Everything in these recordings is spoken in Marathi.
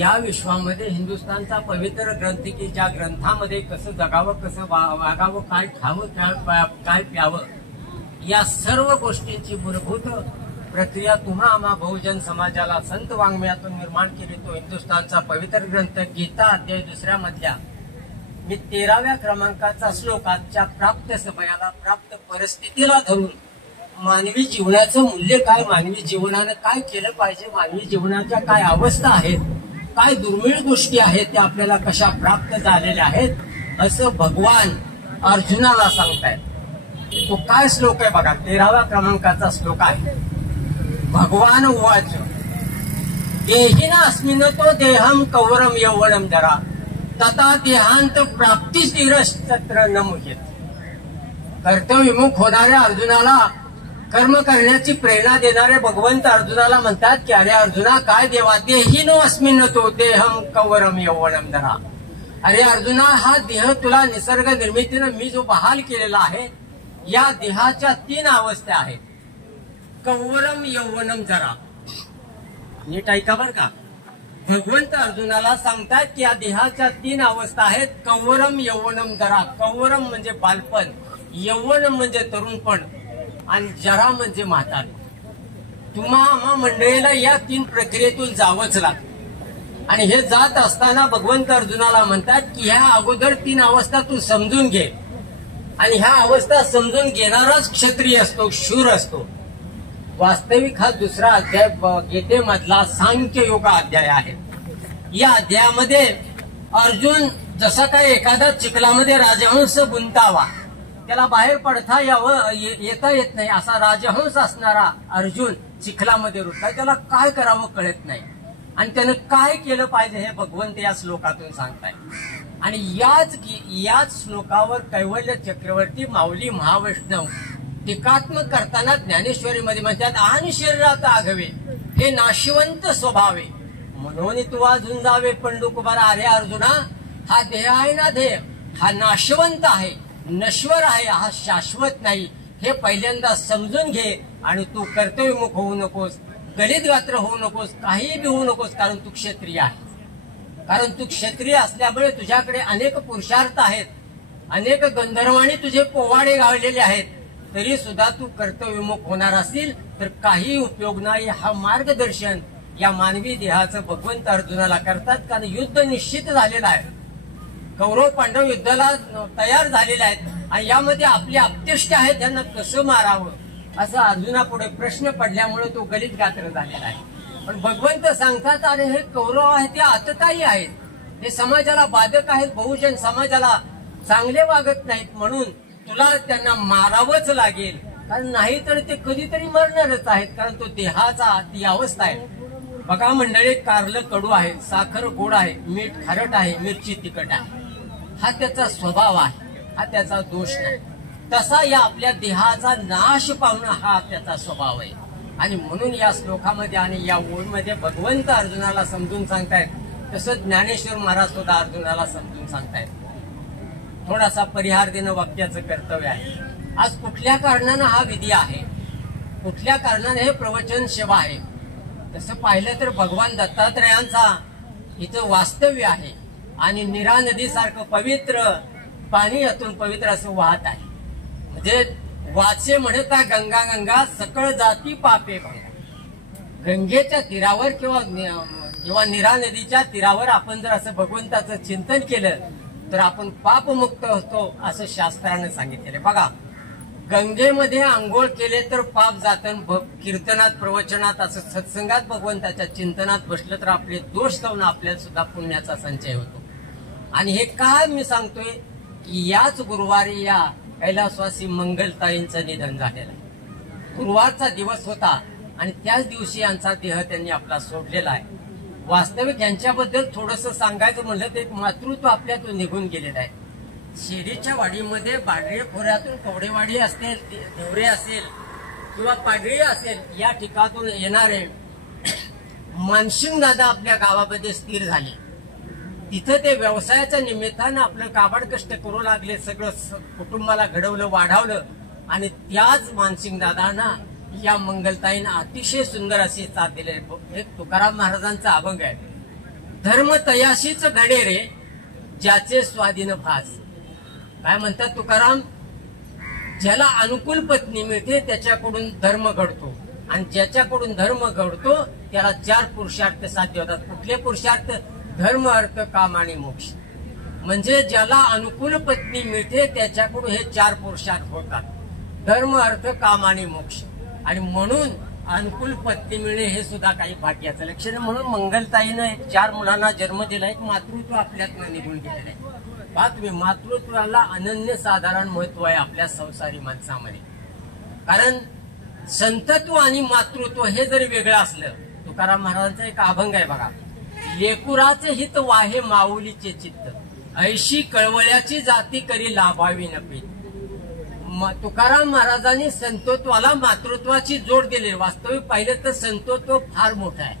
या विश्वामध्ये हिंदुस्थानचा पवित्र ग्रंथ की ज्या ग्रंथामध्ये कसं जगावं, कसं वागावं, काय खावं, काय प्यावं, या सर्व गोष्टींची मूलभूत प्रक्रिया तुम्हा आम्हा बहुजन समाजाला संत वाङ्मयातून निर्माण केली. तो हिंदुस्थानचा पवित्र ग्रंथ गीता अध्याय 2 मधल्या मी 13व्या क्रमांकाचा श्लोक आजच्या प्राप्त समयाला, प्राप्त परिस्थितीला धरून मानवी जीवनाचं मूल्य काय, मानवी जीवनानं काय केलं पाहिजे, मानवी जीवनाच्या काय अवस्था आहेत, काय दुर्मिळ गोष्टी आहेत, त्या आपल्याला कशा प्राप्त झालेल्या आहेत, असं भगवान अर्जुनाला सांगतायत. तो काय श्लोक आहे बघा, 13व्या क्रमांकाचा श्लोक आहे. भगवान उवाच देहिना अस्मिन तो देहम कौरम यौवनम जरा तथा देहांत प्राप्तिस्थिरस्तत्र न मुह्यते. कर्तव्यविमुख होणाऱ्या अर्जुनाला कर्म करण्याची प्रेरणा देणारे भगवंत अर्जुनाला म्हणतात की अरे अर्जुना, काय देवा, देहिनो अस्मिन तो देहम कौरम यौवनम जरा. अरे अर्जुना, हा देह तुला निसर्ग निर्मितीनं मी जो बहाल केलेला आहे, या देहाच्या 3 अवस्था आहेत. कौरम यौवनम जरा, नीट ऐका बर का. भगवंत अर्जुनाला सांगतात की या देहाच्या 3 अवस्था आहेत. कौरम यौवनम जरा. कौरम म्हणजे बालपण, यौवनम म्हणजे तरुणपण, आणि जरा म्हणजे म्हातारी. तुम्हा आम्हा मंडळीला या 3 प्रक्रियेतून जावंच लागतं. आणि हे जात असताना भगवंत अर्जुनाला म्हणतात की ह्या अगोदर 3 अवस्था तू समजून घे, आणि ह्या अवस्था समजून घेणाराच क्षत्रिय असतो, शूर असतो. वास्तविक हा 2रा अध्याय गीतेमधला सांख्य योग अध्याय आहे. या अध्यायामध्ये अर्जुन जसा काय एखादा चिखलामध्ये राजहंस गुंतावा, त्याला बाहेर पडता यावं, येता येत नाही, असा राजहंस असणारा अर्जुन चिखलामध्ये रुतला. त्याला काय करावं कळत नाही, आणि त्यानं काय केलं पाहिजे हे भगवंत या श्लोकातून सांगताय. आणि याच श्लोकावर कैवल्य चक्रवर्ती माऊली महावैष्णव टीकात्मक करताना ज्ञानेश्वरीमध्ये म्हणतात, आणि शरीरात आघवे हे नाशिवंत स्वभावे म्हणून तू अजून जावे पंडुकुमारा. अरे अर्जुना, हा देह आहे ना, देह हा नाशवंत आहे, नश्वर आहे, हा शाश्वत नाही. हे पहिल्यांदा समजून घे, आणि तू कर्तव्यमुख होऊ नकोस, गलित गात्र होऊ नकोस, काही बी होऊ नकोस, कारण तू क्षत्रिय आहे. कारण तू क्षत्रिय असल्यामुळे तुझ्याकडे अनेक पुरुषार्थ आहेत, अनेक गंधर्वांनी तुझे पोवाडे गाळलेले आहेत, तरी सुद्धा तू कर्तव्यमुख होणार असेल तर काही उपयोग नाही. हा मार्गदर्शन या मानवी देहाचं भगवंत अर्जुनाला करतात. कारण युद्ध निश्चित झालेलं आहे, कौरव पांडव युद्धाला तयार झालेले आहेत, आणि यामध्ये आपले अपतिष्ट आहेत, त्यांना कसं मारावं असा अर्जुनापुढे प्रश्न पडल्यामुळे तो गलित गात्र झालेला आहे. पण भगवंत सांगतात, अरे हे कौरव आहेत ते आतताई आहेत, हे समाजाला बाधक आहेत, बहुजन समाजाला चांगले वागत नाहीत, म्हणून तुला त्यांना मारावंच लागेल. कारण नाही तर ते कधीतरी मरणारच आहेत, कारण तो देहाचा ती अवस्था आहे. बघा मंडळी, कारलं कडू आहे, साखर गोड आहे, मीठ खारट आहे, मिरची तिखट आहे. हा त्याचा स्वभाव आहे, हा त्याचा दोष नाही. तसा या आपल्या देहाचा नाश पावणं हा त्याचा स्वभाव आहे. आणि म्हणून या श्लोकामध्ये आणि या ओळीमध्ये भगवंत अर्जुनाला समजून सांगतायत, तसं ज्ञानेश्वर महाराज सुद्धा अर्जुनाला समजून सांगतायत. थोडासा परिहार देणं वाक्याचं कर्तव्य आहे. आज कुठल्या कारणानं हा विधी आहे, कुठल्या कारणाने हे प्रवचन सेवा आहे. तसं पाहिलं तर भगवान दत्तात्रयांचा इथं वास्तव्य आहे, आणि नीरा नदीसारखं पवित्र पाणी यातून पवित्र असं वाहत आहे. म्हणजे वाचे म्हणता गंगा गंगा सकळ जाती पापे भंगा. गंगेच्या तीरावर किंवा नीरा नदीच्या तीरावर आपण जर असं भगवंताचं चिंतन केलं तर आपण पापमुक्त होतो, असं शास्त्राने सांगितलेलं. बघा, गंगेमध्ये आंघोळ केले तर पाप जातं, कीर्तनात, प्रवचनात, असं सत्संगात भगवंताच्या चिंतनात बसलं तर आपले दोष जाऊन आपल्याला सुद्धा पुण्याचा संचय होतो. आणि हे काय मी सांगतोय की याच गुरुवारी या कैलासवासी मंगलताईंचं निधन झालेलं आहे. गुरुवारचा दिवस होता, आणि त्याच दिवशी यांचा देह त्यांनी आपला सोडलेला आहे. वास्तविक यांच्याबद्दल थोडंसं सांगायचं म्हणलं तर एक मातृत्व आपल्यातून निघून गेलेलं आहे. शेरीच्या वाडीमध्ये बाडरे खोऱ्यातून कवडेवाडी असेल, देवरे असेल किंवा पाडळी असेल, या ठिकाणातून येणारे मानसिंग दादा आपल्या गावामध्ये स्थिर झाले. तिथं ते व्यवसायाच्या निमित्तानं आपलं काबाड कष्ट करू लागले, सगळं कुटुंबाला घडवलं, वाढवलं, आणि त्याच मानसिंग दादांना या मंगलताईनं अतिशय सुंदर अशी साथ दिली. एक तुकाराम महाराजांचा अभंग आहे, धर्म तयाशीच घडे रे ज्याचे स्वाधीन भास. काय म्हणतात तुकाराम, ज्याला अनुकूल पत्नी मिळते त्याच्याकडून धर्म घडतो, आणि ज्याच्याकडून धर्म घडतो त्याला 4 पुरुषार्थ साध्य होतात. कुठले पुरुषार्थ? धर्म, अर्थ, काम आणि मोक्ष. म्हणजे ज्याला अनुकूल पत्नी मिळते त्याच्याकडून हे 4 पुरुषार्थ होतात: धर्म, अर्थ, काम आणि मोक्ष. आणि म्हणून अनुकूल पत्नी मिळणे हे सुद्धा काही भाग्याचं लक्षण आहे. म्हणून मंगलताईनं 4 मुलांना जन्म दिला. एक मातृत्व आपल्यातनं निघून गेलेलं आहे. पहा तुम्ही, मातृत्वाला अनन्यसाधारण महत्व आहे आपल्या संसारी माणसामध्ये. कारण संतत्व आणि मातृत्व हे जरी वेगळं असलं, तुकाराम महाराजांचा एक अभंग आहे बघा, लेकुराचे हित वाहे माऊलीचे चित्त, ऐशी कळवळ्याची जाती करी लाभावी नपीत. तुकाराम महाराजांनी संतत्वाला मातृत्वाची जोड दिली. वास्तविक पाहिलं तर संतत्व फार मोठं आहे,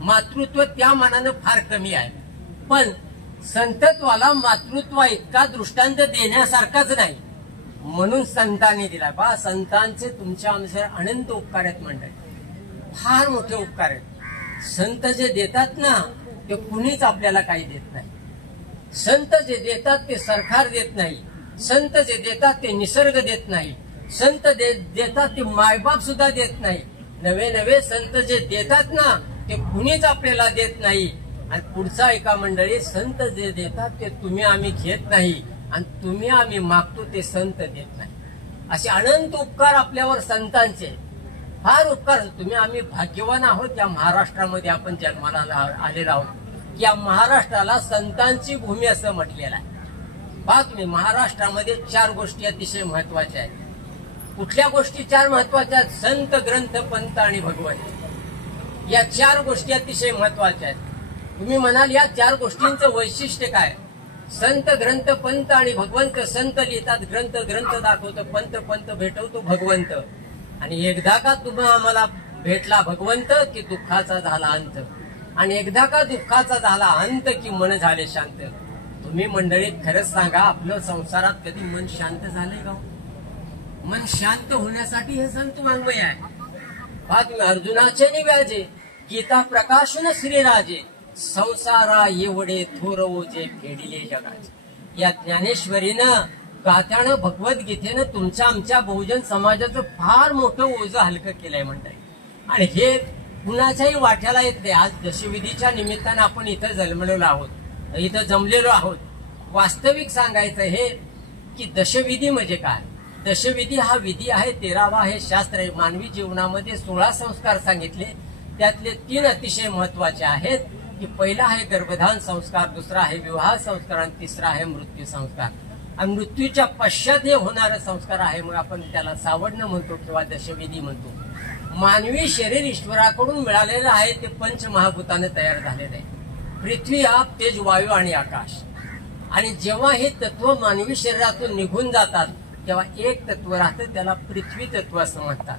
मातृत्व त्या मानानं फार कमी आहे. पण संतत्वाला मातृत्व इतका दृष्टांत देण्यासारखाच नाही, म्हणून संतांनी दिला. बा, संतांचे तुमच्या अनुसार अनंत उपकार आहेत मंडळी, फार मोठे उपकार आहेत. संत जे देतात ना ते कुणीच आपल्याला काही देत नाही. संत जे देतात ते सरकार देत नाही, संत जे देतात ते निसर्ग देत नाही, संत देतात ते मायबाप सुद्धा देत नाही. नवे नवे संत जे देतात ना ते कुणीच आपल्याला देत नाही. आणि पुढचा एका मंडळी, संत जे देतात ते तुम्ही आम्ही घेत नाही, आणि तुम्ही आम्ही मागतो ते संत देत नाही. असे अनंत उपकार आपल्यावर संतांचे, फार उपकार. तुम्ही आम्ही भाग्यवान आहोत या महाराष्ट्रामध्ये आपण जन्माला आलेलो आहोत. या महाराष्ट्राला संतांची भूमी असं म्हटलेलं आहे. पहा तुम्ही, महाराष्ट्रामध्ये 4 गोष्टी अतिशय महत्वाच्या आहेत. कुठल्या गोष्टी 4 महत्वाच्या आहेत? संत, ग्रंथ, पंत आणि भगवंत. या 4 गोष्टी अतिशय महत्वाच्या आहेत. तुम्ही म्हणाल या 4 गोष्टींचं वैशिष्ट्य काय? संत, ग्रंथ, पंत आणि भगवंत. संत लिहितात ग्रंथ, ग्रंथ दाखवतो पंत, पंत भेटवतो भगवंत. आणि एकदा का तुम्ही आम्हाला भेटला भगवंत की दुःखाचा झाला अंत, आणि एकदा का दुःखाचा झाला अंत की मन झाले शांत. तुम्ही मंडळीत खरंच सांगा, आपलं संसारात कधी मन शांत झालंय का? मन शांत होण्यासाठी हे संत वाङ्मय आहे. पहा तुम्ही, अर्जुनाचे निव्याजे गीता प्रकाशन श्रीराजे, संसारा एवढे थोर ओझे फेडिले जगाचे. या ज्ञानेश्वरीनं गाथ्यानं भगवद्गीतेनं तुमच्या आमच्या बहुजन समाजाचं फार मोठं ओझं हलकं केलंय म्हणताय. आणि हे कुणाच्याही वाट्याला येत नाही. आज दशविधीच्या निमित्तानं आपण इथं जन्मलेलो आहोत, इथं जमलेलो आहोत. वास्तविक सांगायचं हे की दशविधी म्हणजे काय? दशविधी हा विधी आहे, 13वा हे शास्त्र आहे. मानवी जीवनामध्ये 16 संस्कार सांगितले, त्यातले 3 अतिशय महत्वाचे आहेत. की पहिला आहे गर्भधान संस्कार, दुसरा आहे विवाह संस्कार, आणि तिसरा आहे मृत्यू संस्कार. आणि मृत्यूच्या पश्चात हे होणारे संस्कार आहे, मग आपण त्याला सावडणं म्हणतो किंवा दशविधी म्हणतो. मानवी शरीर ईश्वराकडून मिळालेलं आहे, ते पंचमहाभूताने तयार झालेलं आहे. पृथ्वी, आप, तेज, वायू आणि आकाश. आणि जेव्हा हे तत्व मानवी शरीरातून निघून जातात तेव्हा एक तत्व राहतं, त्याला पृथ्वी तत्व असं म्हणतात.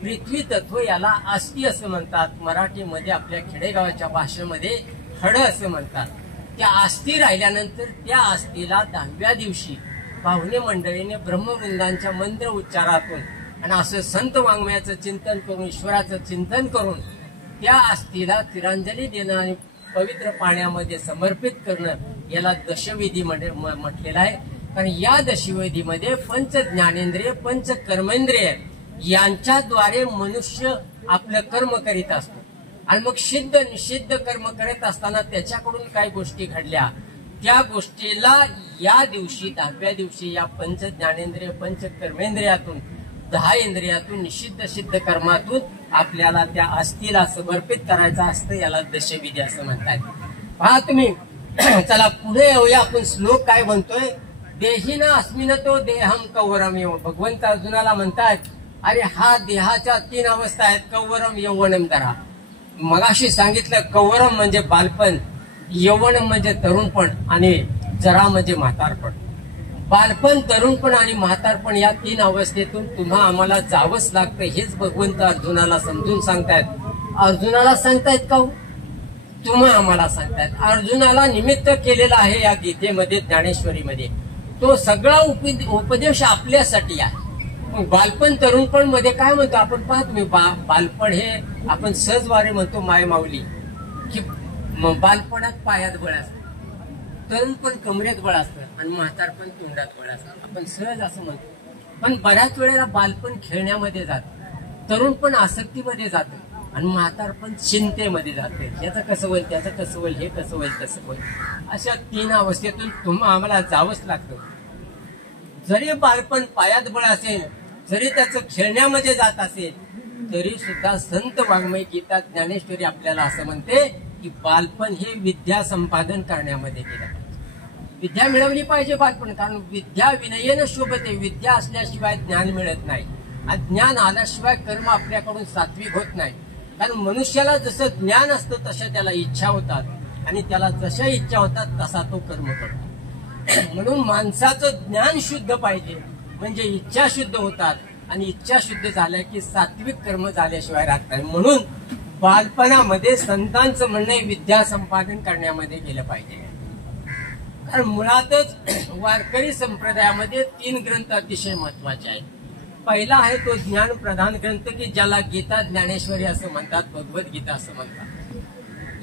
पृथ्वी तत्व याला अस्थी असं म्हणतात. मराठीमध्ये आपल्या खेडेगावाच्या भाषेमध्ये हड असं म्हणतात. त्या अस्थी राहिल्यानंतर त्या अस्थीला 10व्या दिवशी पाहुणे मंडळीने ब्रह्मवृंदांच्या मंत्र उच्चारातून आणि असं संत वाङ्मयाचं चिंतन करून, ईश्वराचं चिंतन करून त्या अस्थीला तिरांजली देणं आणि पवित्र पाण्यामध्ये समर्पित करणं याला दशविधी म्हटलेलं आहे. कारण या दशविधीमध्ये पंच ज्ञानेंद्रिय, पंच कर्मेंद्रिय यांच्याद्वारे मनुष्य आपलं कर्म करीत असतो. आणि मग सिद्ध निषिद्ध कर्म करत असताना त्याच्याकडून काही गोष्टी घडल्या, त्या गोष्टीला या दिवशी 10व्या दिवशी या पंच ज्ञानेंद्रिय, पंच कर्मेंद्रियातून, 10 इंद्रियातून, निषिद्ध सिद्ध कर्मातून आपल्याला त्या अस्थीला समर्पित करायचं असतं. याला दशविधी असं म्हणतात. पहा तुम्ही, चला पुढे येऊया आपण. श्लोक काय म्हणतोय? देहिना अस्मिन तो देहम कौवरम यव. भगवंत अर्जुनाला म्हणतात, अरे हा देहाच्या 3 अवस्था आहेत, कौवरम, यौवनम, जरा. मगाशी सांगितलं कौवरम म्हणजे बालपण, यौवनम म्हणजे तरुणपण, आणि जरा म्हणजे म्हातारपण. बालपण, तरुणपण आणि म्हातारपण या 3 अवस्थेतून तुम्हा आम्हाला जावंच लागतं, हेच भगवंत अर्जुनाला समजून सांगतायत. अर्जुनाला सांगतायत का? तुम्हा आम्हाला सांगतायत. अर्जुनाला निमित्त केलेला आहे या गीतेमध्ये, ज्ञानेश्वरीमध्ये. तो सगळा उपदेश आपल्यासाठी आहे. बालपण, तरुणपण मध्ये काय म्हणतो आपण? पाहत मी, बालपण हे आपण सहजवारे म्हणतो माय माऊली, की मग बालपणात पायात बळ असतं, तरुण पण कमरेत बळ असतं आणि म्हातारपण तोंडात बळ असतं. आपण सहज असं म्हणतो. पण बऱ्याच वेळेला बालपण खेळण्यामध्ये जातं, तरुण पण आसक्तीमध्ये जातं आणि म्हातारपण चिंतेमध्ये जाते. याचं कसं होईल, त्याचं कसं होईल, हे कसं होईल, तसं होईल. अशा 3 अवस्थेतून आम्हाला जावंच लागतं. जरी बालपण पायात बळ असेल, जरी त्याचं खेळण्यामध्ये जात असेल, तरी सुद्धा संत वाङ्मय गीता ज्ञानेश्वरी आपल्याला असं म्हणते की बालपण हे विद्या संपादन करण्यामध्ये गेलं पाहिजे. विद्या मिळवली पाहिजे बालपण, कारण विद्या विनयेन शोभते. विद्या असल्याशिवाय ज्ञान मिळत नाही आणि ज्ञान आल्याशिवाय कर्म आपल्याकडून सात्विक होत नाही. कारण मनुष्याला जसं ज्ञान असतं तशा त्याला इच्छा होतात आणि त्याला जशा इच्छा होतात तसा तो कर्म करतो. म्हणून माणसाचं ज्ञान शुद्ध पाहिजे, म्हणजे इच्छा शुद्ध होतात आणि इच्छा शुद्ध झाल्या की सात्विक कर्म झाल्याशिवाय राहत नाही. म्हणून बालपणामध्ये संतांचं म्हणणे विद्या संपादन करण्यामध्ये गेलं पाहिजे. कारण मुळातच वारकरी संप्रदायामध्ये 3 ग्रंथ अतिशय महत्वाचे आहेत. पहिला आहे तो ज्ञान प्रधान ग्रंथ की ज्याला गीता ज्ञानेश्वरी असं म्हणतात, भगवद्गीता असं म्हणतात.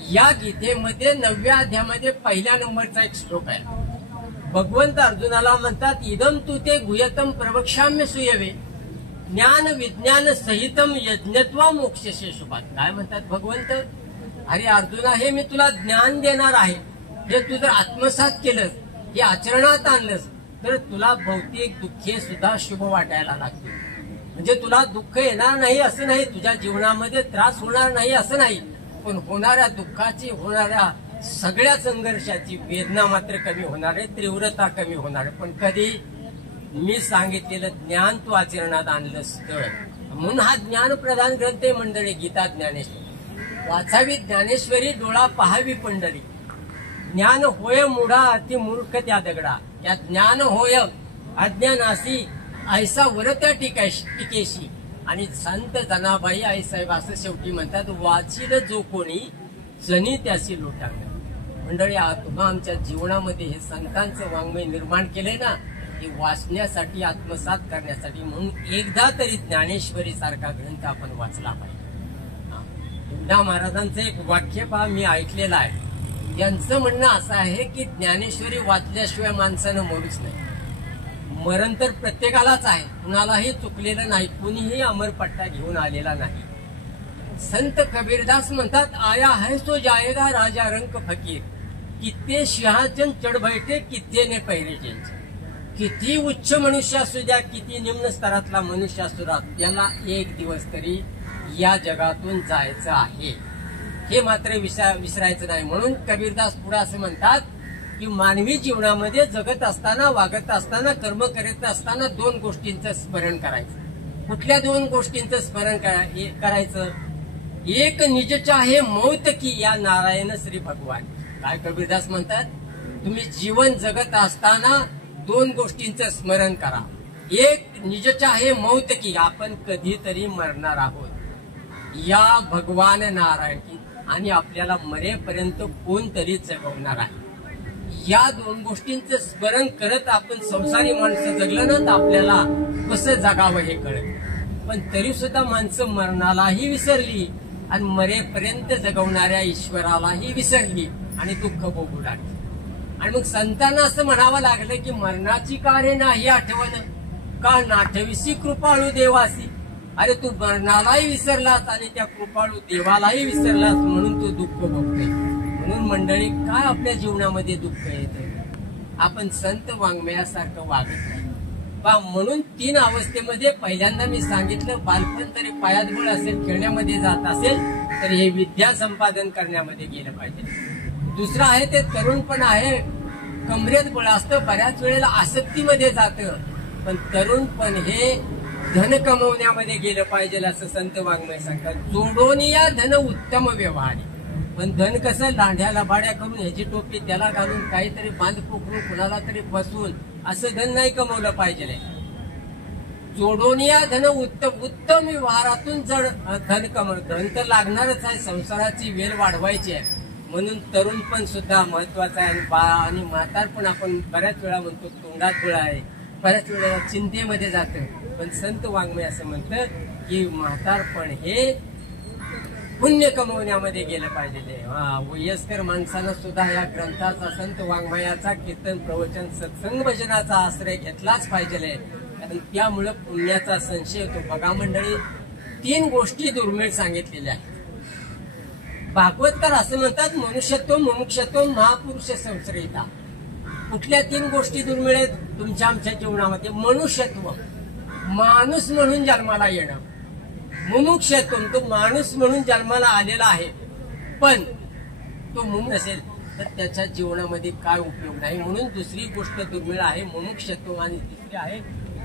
या गीतेमध्ये 9व्या अध्यायामध्ये पहिल्या नंबरचा एक श्लोक आहे. भगवंत अर्जुनाला म्हणतात, इदम तू ते गुह्यतम प्रवक्ष्याम्य सुयवे ज्ञान विज्ञान सहितम यज्ञत्वा मोक्षसे शुभात. काय म्हणतात भगवंत? अरे अर्जुना, हे मी तुला ज्ञान देणार आहे. हे तू जर आत्मसात केलंस, हे आचरणात आणलंस, तर तुला भौतिक दुःखे सुद्धा शुभ वाटायला लागतील. म्हणजे तुला दुःख येणार नाही असं नाही, तुझ्या जीवनामध्ये त्रास होणार नाही असं नाही, पण होणाऱ्या दुःखाची, होणाऱ्या सगळ्या संघर्षाची वेदना मात्र कमी होणार आहे, तीव्रता कमी होणार आहे. पण कधी? मी सांगितलेलं ज्ञान तू आचरणात आणलंस तर. म्हणून हा ज्ञान प्रधान ग्रंथ आहे मंडळी गीता ज्ञानेश्वरी. वाचावी ज्ञानेश्वरी, डोळा पहावी पंढरी. ज्ञान होय मुढा अति मूर्ख त्या दगडा, या ज्ञान होय अज्ञानासी ऐसा वरत्या टिकेशी. आणि संत जनाबाई आईसाहेब असं शेवटी म्हणतात, वाचिल जो कोणी जनी त्याशी लोटांगण. मंडळी, तुम्हा आमच्या जीवनामध्ये हे संतांचं वाङ्मय निर्माण केलंय ना, हे वाचण्यासाठी, आत्मसात करण्यासाठी. म्हणून एकदा तरी ज्ञानेश्वरी सारखा ग्रंथ आपण वाचला पाहिजे. तुकाराम महाराजांचं एक वाक्य पहा, मी ऐकलेलं आहे. यांचं म्हणणं असं आहे की ज्ञानेश्वरी वाचल्याशिवाय माणसानं मरूच नाही. मरण तर प्रत्येकालाच आहे, कुणालाही चुकलेलं नाही, कुणीही अमरपट्टा घेऊन आलेला नाही. संत कबीरदास म्हणतात, आया है सो जाएगा राजा रंक फकीर, किती सिंहासन चढ बैठे किती ने पहिरे ज्यांचे. किती उच्च मनुष्य असू द्या, किती निम्न स्तरातला मनुष्य असू द्या, त्याला एक दिवस तरी या जगातून जायचं आहे, हे मात्र विसरायचं नाही. म्हणून कबीरदास पुढे असं म्हणतात की मानवी जीवनामध्ये जगत असताना, वागत असताना, कर्म करत असताना 2 गोष्टींचं स्मरण करायचं. कुठल्या 2 गोष्टींचं स्मरण करायचं? एक निज चाहे मौत की या नारायण श्री भगवान. काय कबीरदास म्हणतात? तुम्ही जीवन जगत असताना 2 गोष्टींचं स्मरण करा. एक निज चाहे मौत की, आपण कधीतरी मरणार आहोत, या भगवान नारायण की, आणि आपल्याला मरेपर्यंत कोणतरी जगवणार आहे. या 2 गोष्टींचं स्मरण करत आपण संसारी माणसं जगलं ना, तर आपल्याला कसं जगावं हे कळत. पण तरी सुद्धा माणसं मरणालाही विसरली आणि मरेपर्यंत जगवणाऱ्या ईश्वरालाही विसरली आणि दुःख भोगू लागली. आणि मग संतांना असं म्हणावं लागलं की मरणाची का रे नाही आठवण, का नाठविसी कृपाळू देवासी. अरे तू मरणालाही विसरलास आणि त्या कृपाळू देवालाही विसरलास, म्हणून तू दुःख भोगतोय. म्हणून मंडळी, काय आपल्या जीवनामध्ये दुःख येतं? आपण संत वाङ्मयासारखं वागत नाही. म्हणून 3 अवस्थेमध्ये पहिल्यांदा मी सांगितलं, बालपण तरी पायात बळ असेल, खेळण्यामध्ये जात असेल, तर हे विद्या संपादन करण्यामध्ये गेलं पाहिजे. दुसरं आहे ते तरुणपण आहे, कमरेत बळ असतं, बऱ्याच वेळेला आसक्तीमध्ये जातं. पण तरुणपण हे धन कमवण्यामध्ये गेलं पाहिजे असं संत वाङ्मय सांगतात. जोडून या धन उत्तम व्यवहार. पण धन कसं लांढ्या लबाड्या करून, ह्याची टोपी त्याला घालून, काहीतरी बांध पोखरून, कुणाला तरी फसवून असं धन नाही कमवलं पाहिजे. जोडून या धन उत्तम व्यवहारातून जर धन कमवलं, धन तर लागणारच आहे, संसाराची वेळ वाढवायची आहे. म्हणून तरुणपण सुद्धा महत्वाचं आहे. आणि म्हातारपण आपण बऱ्याच वेळा म्हणतो तोंडात बळ आहे, बऱ्याच वेळेला चिंतेमध्ये जातं. पण संत वाङ्मय असं म्हणतं की म्हातारपण हे पुण्य कमवण्यामध्ये गेलं पाहिजे. वयस्कर माणसानं सुद्धा या ग्रंथाचा, संत वाङ्मयाचा, कीर्तन, प्रवचन, सत्संग, भजनाचा आश्रय घेतलाच पाहिजे. कारण त्यामुळं पुण्याचा संशय होतो. बघा मंडळी, 3 गोष्टी दुर्मिळ सांगितलेल्या आहेत. भागवतकार असं म्हणतात, मनुष्यत्व, मुमुक्षत्व, महापुरुष संश्रयिता. कुठल्या 3 गोष्टी दुर्मिळ आहेत तुमच्या आमच्या जीवनामध्ये? मनुष्यत्व, माणूस म्हणून जन्माला येणं. मुमुक्षत्व, तो माणूस म्हणून जन्माला आलेला आहे, पण तो मुमुक्ष असेल तर त्याच्या जीवनामध्ये काय उपयोग नाही. म्हणून दुसरी गोष्ट दुर्मिळ आहे मुमुक्षत्व, आणि तिसरी आहे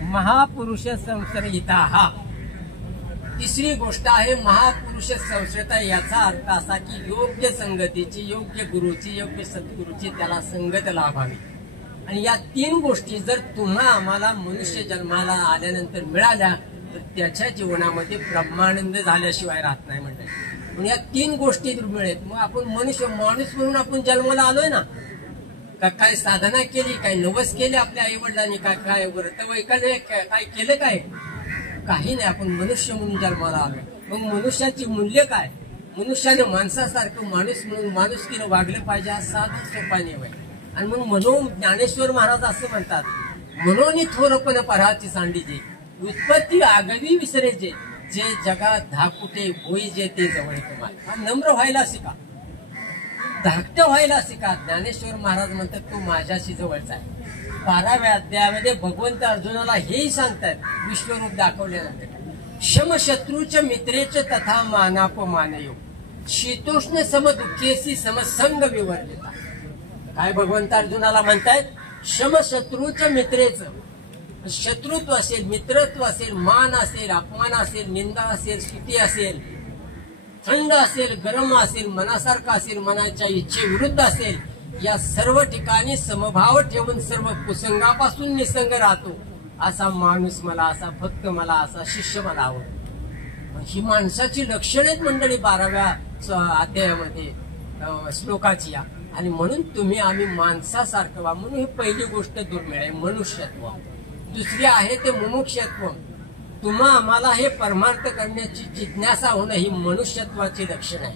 महापुरुष संश्रयिता. तिसरी गोष्ट आहे महापुरुष संश्रयिता. याचा अर्थ असा की योग्य संगतीची, योग्य गुरुची, योग्य सद्गुरूची त्याला संगत लाभावी. आणि या 3 गोष्टी जर तुम्हा आम्हाला मनुष्य जन्माला आल्यानंतर मिळाल्या तर त्याच्या जीवनामध्ये ब्रह्मानंद झाल्याशिवाय राहत नाही म्हणतात. म्हणून या 3 गोष्टी दुर्मिळ आहेत. मग आपण मनुष्य, माणूस म्हणून आपण जन्माला आलोय ना, काय साधना केली, काय नवस केले आपल्या आई वडिलांनी, काय व्रत वैकले, काय केलं, काय काही नाही. आपण मनुष्य म्हणून जन्माला आलोय. मग मनुष्याची मूल्य काय? मनुष्याने माणसासारखं माणूस म्हणून माणुसकीनं वागलं पाहिजे. हा साधा सोपा नियम आहे. आणि मग म्हणून ज्ञानेश्वर महाराज असं म्हणतात, म्हणून थोरपण पराची सांडीजे, उत्पत्ती आगवी विसरेजे, जे जगात धाकुटे होई जे ते जवळ तुम्हाला. नम्र व्हायला शिका, धाकट व्हायला शिका. ज्ञानेश्वर महाराज म्हणतात, तो माझ्याशी जवळचा आहे. 12व्या अध्यायामध्ये भगवंत अर्जुनाला हेही सांगतात, विश्वरूप दाखवल्यानंतर, शमशत्रूच मित्रेच तथा मानापमानयो, शीतोष्ण सम दुःखेसी समसंग विवर्जिता. काय भगवंत अर्जुनाला म्हणतायत? शमशत्रूच मित्रेच, शत्रुत्व असेल, मित्रत्व असेल, मान असेल, अपमान असेल, निंदा असेल, स्तुती असेल, थंड असेल, गरम असेल, मनासारखं असेल, मनाच्या इच्छेविरुद्ध असेल, या सर्व ठिकाणी समभाव ठेवून सर्व कुसंगापासून निसंग राहतो. असा माणूस मला, असा भक्त मला, असा शिष्य मला आवडतो. ही माणसाची लक्षणं आहेत मंडळी 12व्या अध्यायामध्ये श्लोकाची. आणि म्हणून तुम्ही आम्ही माणसासारखं व्हा. म्हणून ही पहिली गोष्ट दुर्मिळ आहे, मनुष्यत्व. दुसरी आहे ते मुमुक्षत्व. तुम्हा आम्हाला हे परमार्थ करण्याची जिज्ञासा होणं ही मनुष्यत्वाची लक्षण आहे.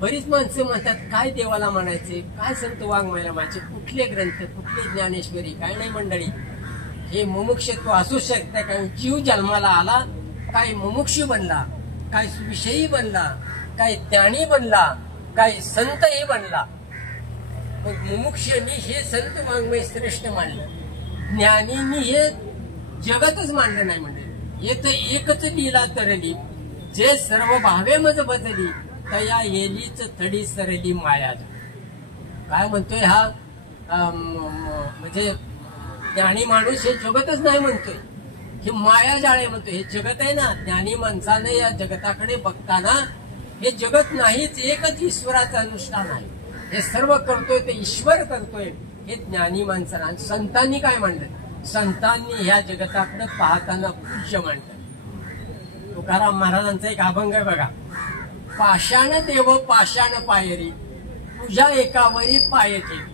बरीच माणसं म्हणतात, काय देवाला म्हणायचे, काय संत वाङ्मयाला म्हणायचे, कुठले ग्रंथ, कुठली ज्ञानेश्वरी, काय नाही मंडळी. हे मुमुक्षत्व असू शकतं. काय जीव जन्माला आला, काय मुमुक्षी बनला, काय विषयी बनला, काय ज्ञानी बनला, काय संतही बनला. मग मुमुक्षांनी हे संत वाङ्मय श्रेष्ठ मानलं, ज्ञानींनी हे जगतच मानलं नाही. म्हणजे हे तर एकच लीला तरली, जे सर्व भावे मज बदली, तया येलीच थडी सरली माया. काय म्हणतोय हा? म्हणजे ज्ञानी माणूस हे जगतच नाही म्हणतोय, हे माया जाळे म्हणतोय. हे जगत आहे ना, ज्ञानी माणसाने या जगताकडे बघताना हे जगत नाहीच, एकच ईश्वराचं अनुष्ठान आहे. हे सर्व करतोय ते ईश्वर करतोय, हे ज्ञानी माणसाला. आणि संतांनी काय मांडलं? संतांनी ह्या जगताकडे पाहताना पूज्य मांडलं. तुकाराम महाराजांचा एक अभंग आहे बघा, पाषाण देव पाषाण पायरी, पूजा एकावरी पाय ठेवी.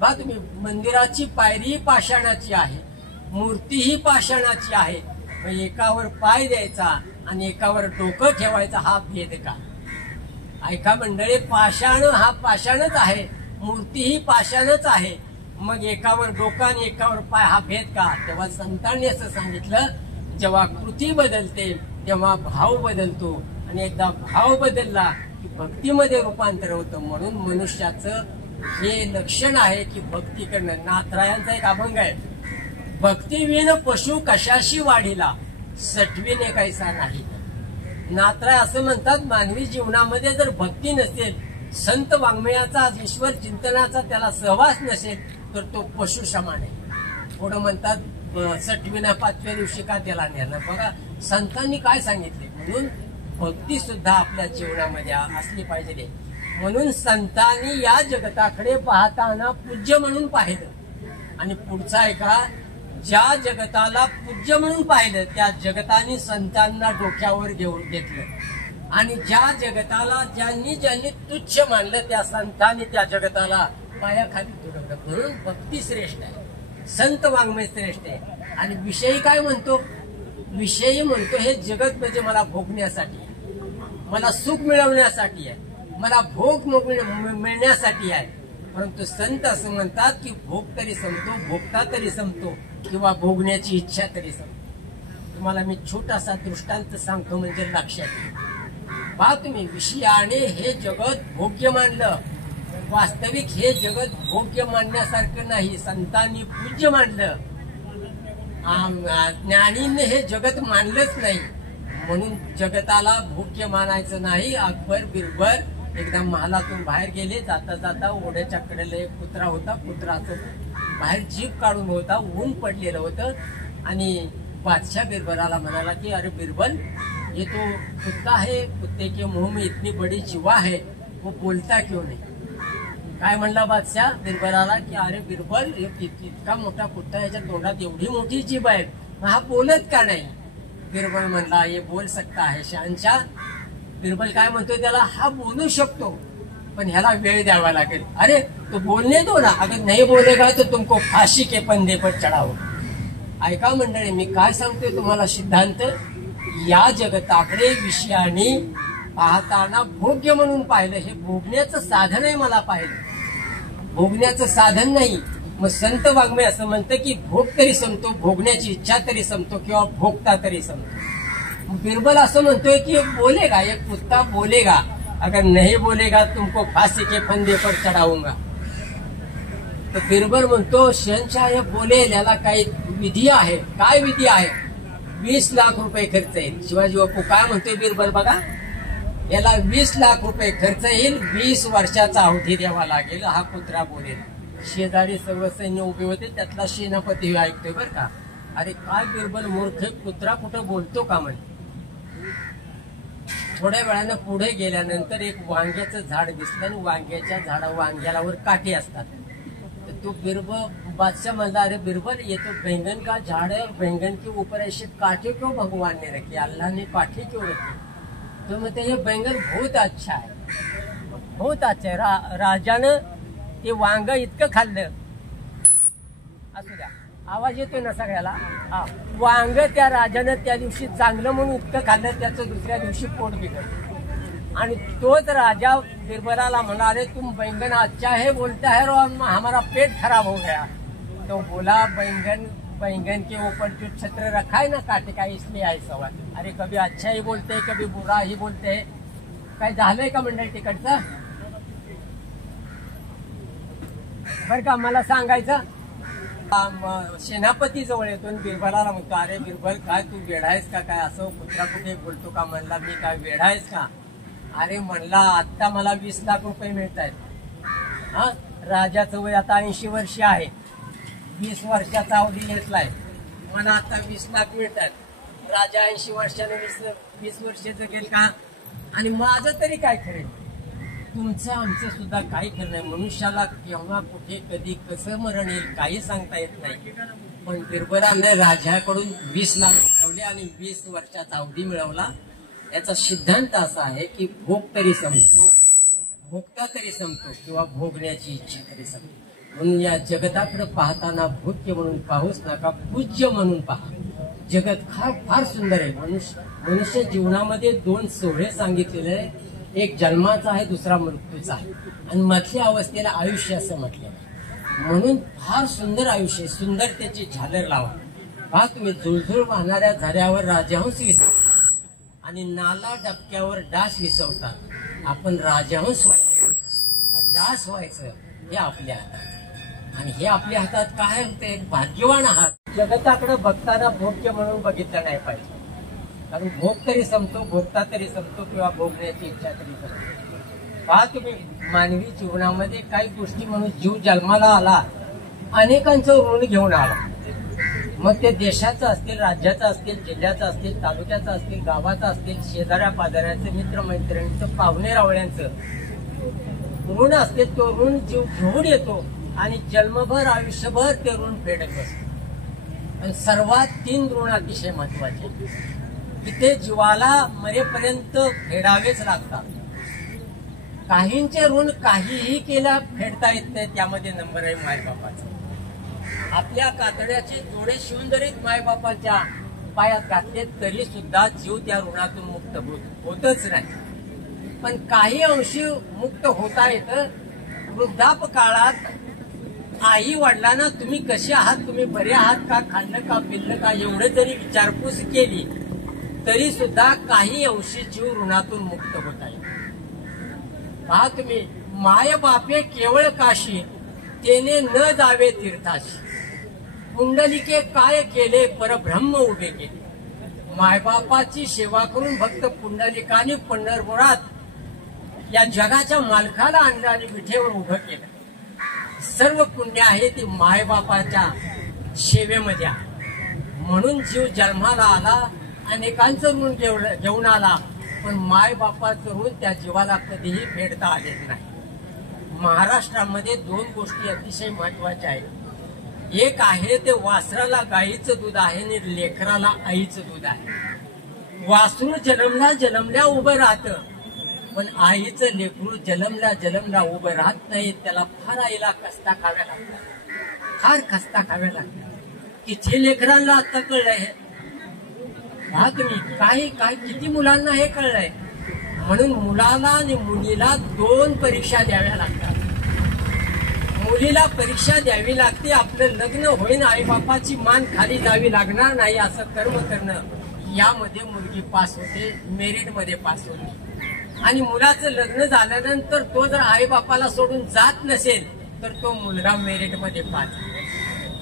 बा तुम्ही, मंदिराची पायरी पाषाणाची आहे, मूर्तीही पाषाणाची आहे. मग एकावर पाय द्यायचा आणि एकावर डोकं ठेवायचा, हा भेद का? ऐका मंडळी, पाषाण हा पाषाणच आहे, मूर्तीही पाषाणच आहे. मग एकावर डोकं आणि एकावर पाय, हा भेद का? तेव्हा संतांनी असं सांगितलं, जेव्हा कृती बदलते तेव्हा भाव बदलतो, आणि एकदा भाव बदलला की भक्तीमध्ये रूपांतर होतं. म्हणून मनुष्याचं हे लक्षण आहे की भक्ती करणं. नाथरायांचा एक अभंग आहे, भक्तीविन पशु कशाशी वाढीला, सटवीने कैसा नाही. नाथराय असं म्हणतात, मानवी जीवनामध्ये जर भक्ती नसेल, संत वाङ्मयाचा, ईश्वर चिंतनाचा त्याला सहवास नसेल, तर तो पशु समान आहे. थोडं म्हणतात, सटवीना 5व्या दिवशी का त्याला नेलं. बघा संतांनी काय सांगितले. म्हणून भक्ती सुद्धा आपल्या जीवनामध्ये असली पाहिजे. म्हणून संतांनी या जगताकडे पाहताना पूज्य म्हणून पाहिलं. आणि पुढचा आहे का, ज्या जगताला पूज्य म्हणून पाहिलं त्या जगताने संतांना डोक्यावर घेऊन घेतलं, आणि ज्या जगताला ज्यांनी ज्यांनी तुच्छ मानलं त्या संतांनी त्या जगताला पायाखाली तुडवलं. म्हणून भक्ती श्रेष्ठ आहे, संत वाङ्मय श्रेष्ठ आहे. आणि विषयी काय म्हणतो? विषयी म्हणतो हे जगत म्हणजे मला भोगण्यासाठी, मला सुख मिळवण्यासाठी आहे, मला भोग मिळण्यासाठी आहे. परंतु संत असं म्हणतात की भोग तरी संपतो, भोगता तरी संपतो, किंवा भोगण्याची इच्छा तरी संपतो. तुम्हाला मी छोटासा दृष्टांत सांगतो म्हणजे लक्षात येईल. पहा तुम्ही, विषयाने हे जगत भोग्य मानलं. वास्तविक हे जगत भोग्य मानण्यासारखं नाही, संतांनी पूज्य मानलं. ज्ञानीने हे जगत मानलंच नाही. म्हणून जगताला भोग्य मानायचं नाही. अकबर बिरबल एकदा महालातून बाहेर गेले. जाता जाता ओढ्याच्या कडेला एक कुत्रा होता. कुत्राचं बाहेर जीभ काढून होता, ऊन पडलेलं होतं. आणि बादशाह बिरबलाला म्हणाला की अरे बिरबल, ये तो कुत्ता है, कुत्ते के मुंह में इतनी बड़ी जीवा है, वो बोलता क्यों नहीं? काय म्हणला बादशाह बिरबलाला की अरे बिरबल, इतका मोठा कुत्ता, याच्या तोंडात एवढी मोठी जीभ आहे, हा बोलत का नाही? बिरबल म्हणला ये बोल सकता है शहंशाह. बिरबल काय म्हणतोय त्याला, हा बोलू शकतो पण ह्याला वेळ द्यावा लागेल. अरे तो बोलने दो ना, अगर नहीं बोलेगा तो तुमको फाशी के फंदे पर चढावं. ऐका मंडळी, मी काय सांगतोय तुम्हाला सिद्धांत. या जगताकडे विषयाने पाहताना भोग्य म्हणून पाहिलं. हे भोगण्याचं साधन आहे. मला पाहिलं भोगण्याचं साधन नाही. मग संत वाङ्मय असं म्हणतं की भोग तरी संपतो, भोगण्याची इच्छा तरी संपतो, किंवा भोगता तरी संपतो. बिरबल असं म्हणतोय की बोलेगा, एक कुत्ता बोलेगा, अगर नहीं बोलेगा तुमको फांसी के फंदे पर चढाऊंगा. तर बिरबल म्हणतो शहंशाह हे बोलेल, याला काही विधी आहे. काय विधी आहे? 20 लाख रुपये खर्च येईल. शिवाजी बापू काय म्हणतोय बिरबल बघा, याला 20 लाख रुपये खर्च येईल, 20 वर्षाचा अवधी द्यावा लागेल, हा कुत्रा बोलेल. शेजारी सर्व सैन्य उभे होते, त्यातला सेनापती ऐकतोय बर का. अरे काय बिरबल मूर्ख, कुत्रा कुठं बोलतो का म्हणे. थोड्या वेळानं पुढे गेल्यानंतर एक वांग्याचं झाड दिसलं आणि वांग्याच्या वांग्यालावर काठी असतात. तर तो बिरबल बादशाह म्हणला अरे बिरबल, ये तो बैंगन का झाड़ है, बैंगन के ऊपर ऐसे काटे क्यों भगवान ने रखे, अल्लाह ने काटे क्यों रखे? तो म्हणते ये बैंगन बहुत अच्छा है, बहुत अच्छा है. राजानं ते वांग इतकं खाल्लं. असू द्या, आवाज येतोय ना सगळ्याला. हा, वांग त्या राजानं त्या दिवशी चांगलं म्हणून इतकं खाल्लं, त्याचं दुसऱ्या दिवशी पोट बिघडलं. आणि तोच राजा बिरबलाला म्हणा अरे तुम बैंगन अच्छा है बोलता है और हमारा पेट खराब हो गया. तो बोला बैंगन के ऊपर जो छत्र रखा है ना काटे का, इसलिए ऐसा हुआ. अरे कभी अच्छा ही बोलते हैं, कभी बुरा ही बोलते हैं. काय झालंय का मंडळी तिकडचं? बर का, मला सांगायचं. सेनापती जवळ येतो आणि बिरबलाला म्हणतो अरे बिरबल, काय तू वेडा आहेस का काय, असं कुत्रा कुठे बोलतो का? म्हणला मी काय वेडा आहेस का? अरे म्हणला आता मला 20 लाख रुपये मिळत आहेत. हा, राजाचं वय आता 80 वर्ष आहे, 20 वर्षाचा अवधी घेतलाय, मला आता 20 लाख मिळतात. राजा 80 वर्षाने 20 वर्ष जगेल का? आणि माझं तरी काय खरेल? तुमचं आमचं सुद्धा काही खरं नाही. मनुष्याला केव्हा कुठे कधी कसं मरण येईल काही सांगता येत नाही. पण बिरबलाने राजाकडून 20 लाख मिळवले आणि 20 वर्षाचा अवधी मिळवला. याचा सिद्धांत असा आहे की भोग तरी संपतो, भोगता तरी संपतो, किंवा भोगण्याची इच्छा तरी संपतो. म्हणून या जगताकडे पाहताना भोग्य म्हणून पाहूच नका, पूज्य म्हणून पहा. जगत फार सुंदर आहे. मनुष्य जीवनामध्ये 2 सोहळे सांगितलेले आहे. एक जन्माचा आहे, दुसरा मृत्यूचा आहे, आणि मधल्या अवस्थेला आयुष्य असं म्हटलेलं आहे. म्हणून फार सुंदर आयुष्य, सुंदर त्याची झालर लावा. पहा तुम्ही, झुळझुळ वाहणाऱ्या झऱ्यावर राजहंस विसवतात आणि नाला डबक्यावर डास विसवतात. आपण राजहंस व्हायचं का डास व्हायचं हे आपल्या हातात. आणि हे आपल्या हातात काय ते भाग्यवान आहात. जगताकडे बघताना भोग्य म्हणून बघितलं नाही पाहिजे. कारण भोग तरी संपतो, भोगता तरी संपतो, किंवा भोगण्याची इच्छा तरी संपतो. पहा तुम्ही, मानवी जीवनामध्ये काही गोष्टी म्हणून जीव जन्माला आला, अनेकांचं ऋण घेऊन आला. मग ते देशाचं असतील, राज्याचं असतील, जिल्ह्याचं असतील, तालुक्याचं असतील, गावाचं असतील, शेजाऱ्या पाजाऱ्यांचं, मित्रमैत्रिणींचं, पाहुणे रावळ्यांचं ऋण असते. तो ऋण जीव घेऊन येतो आणि जन्मभर आयुष्यभर ते ऋण फेडत असतो. आणि सर्वात 3 ऋण अतिशय महत्वाचे की ते जीवाला मरेपर्यंत फेडावेच लागतात. काहींचे ऋण काहीही केलं फेडता येत नाही. त्यामध्ये नंबर आहे मायबापाचा. आपल्या कातड्याचे जोडे शिवून जरी मायबापाच्या पायात घातले तरी सुद्धा जीव त्या ऋणातून मुक्त होतच नाही. पण काही अंशी मुक्त होता येतं. वृद्धापकाळात आई वडिलांना तुम्ही कसे आहात, तुम्ही बरे आहात का, खाल्लं का, पिल्लं का, एवढं जरी विचारपूस केली तरी सुद्धा काही अंशी जीव ऋणातून मुक्त होता येईल. पहा तुम्ही, माय बापे केवळ काशी, तेने न जावे तीर्थाशी. पुंडलिके काय केले, परब्रह्म उभे केले. मायबापाची सेवा करून भक्त पुंडलिकाने पंढरपुरात या जगाच्या मालकाला आणलं आणि विठेवर उभं केलं. सर्व पुण्य आहे ती मायबापाच्या सेवेमध्ये आहे. म्हणून जीव जन्माला आला, अनेकांचं ऋण घेऊन आला, पण मायबापाचं ऋण त्या जीवाला कधीही फेडता आलेलं नाही. महाराष्ट्रामध्ये 2 गोष्टी अतिशय महत्वाच्या आहेत. एक आहे ते वासराला गाईचं दूध आहे आणि लेकराला आईचं दूध आहे. वासरू जन्मल्या उभं राहतं, पण आईचं लेकरू जन्मल्या उभं राहत नाही. त्याला फार आईला खस्ता खाव्या लागतात, फार खस्ता खाव्या लागतात. किती लेकरांना आता कळलंय. हा तुम्ही काय किती मुलांना हे कळलंय. म्हणून मुलाला आणि मुलीला 2 परीक्षा द्याव्या लागतात. मुलीला परीक्षा द्यावी लागते, आपलं लग्न होईन, आईबापाची मान खाली जावी लागणार नाही असं कर्म करणं. यामध्ये मुलगी पास होते, मेरिटमध्ये पास होते. आणि मुलाचं लग्न झाल्यानंतर तो जर आईबापाला सोडून जात नसेल तर तो मुलगा मेरिटमध्ये पास.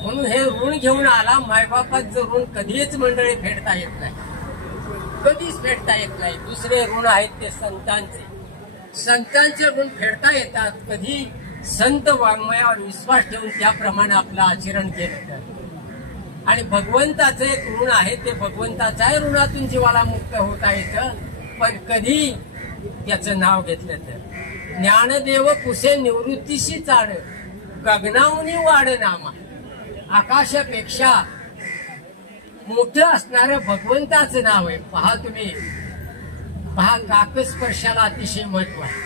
म्हणून हे ऋण घेऊन आला. मायबापाचं ऋण कधीच मंडळी फेडता येत नाही, कधीच फेडता येत नाही. दुसरे ऋण आहेत ते संतांचे ऋण फेडता येतात. कधी संत वाङ्मयावर विश्वास ठेवून त्याप्रमाणे आपलं आचरण केलं तर. आणि भगवंताचं एक ऋण आहे, ते भगवंताच्याही ऋणातून जीवाला मुक्त होता येतं, पण कधी त्याचं नाव घेतलं तर. ज्ञानदेव कुसे निवृत्तीशी चाड, गगनावनी वाढ नामा. आकाशापेक्षा मोठं असणारं भगवंताचं नाव आहे. पहा तुम्ही, पहा काकस्पर्शाला अतिशय महत्व आहे.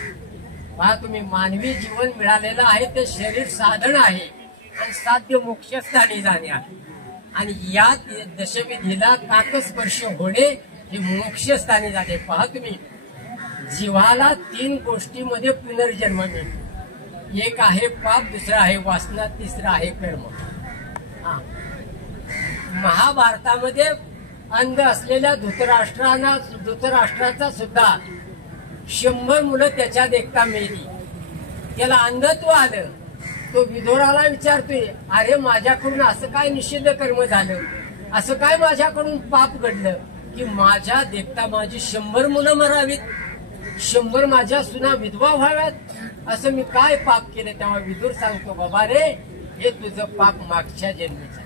पहा तुम्ही, मानवी जीवन मिळालेलं आहे ते शरीर साधन आहे आणि साध्य मोक्षस्थानी जाणे आहे. आणि या दशविधीला काकस्पर्श होणे हे मोक्षस्थानी जाणे. पहा तुम्ही, जीवाला 3 गोष्टीमध्ये पुनर्जन्म मिळतो. एक आहे पाप, दुसरा आहे वासना, तिसरा आहे कर्म. महाभारतामध्ये अंध असलेल्या धृतराष्ट्राचा सुद्धा 100 मुलं त्याच्या देखता मेली. त्याला अंधत्व आलं. तो विदुराला विचारतोय, अरे माझ्याकडून असं काय निषिद्ध कर्म झालं, असं काय माझ्याकडून पाप घडलं की माझ्या देखता माझी 100 मुलं मरावीत, 100 माझ्या सुना विधवा व्हाव्यात, असं मी काय पाप केले. तेव्हा विदुर सांगतो, बाबा रे, हे तुझं पाप मागच्या जन्मीचं.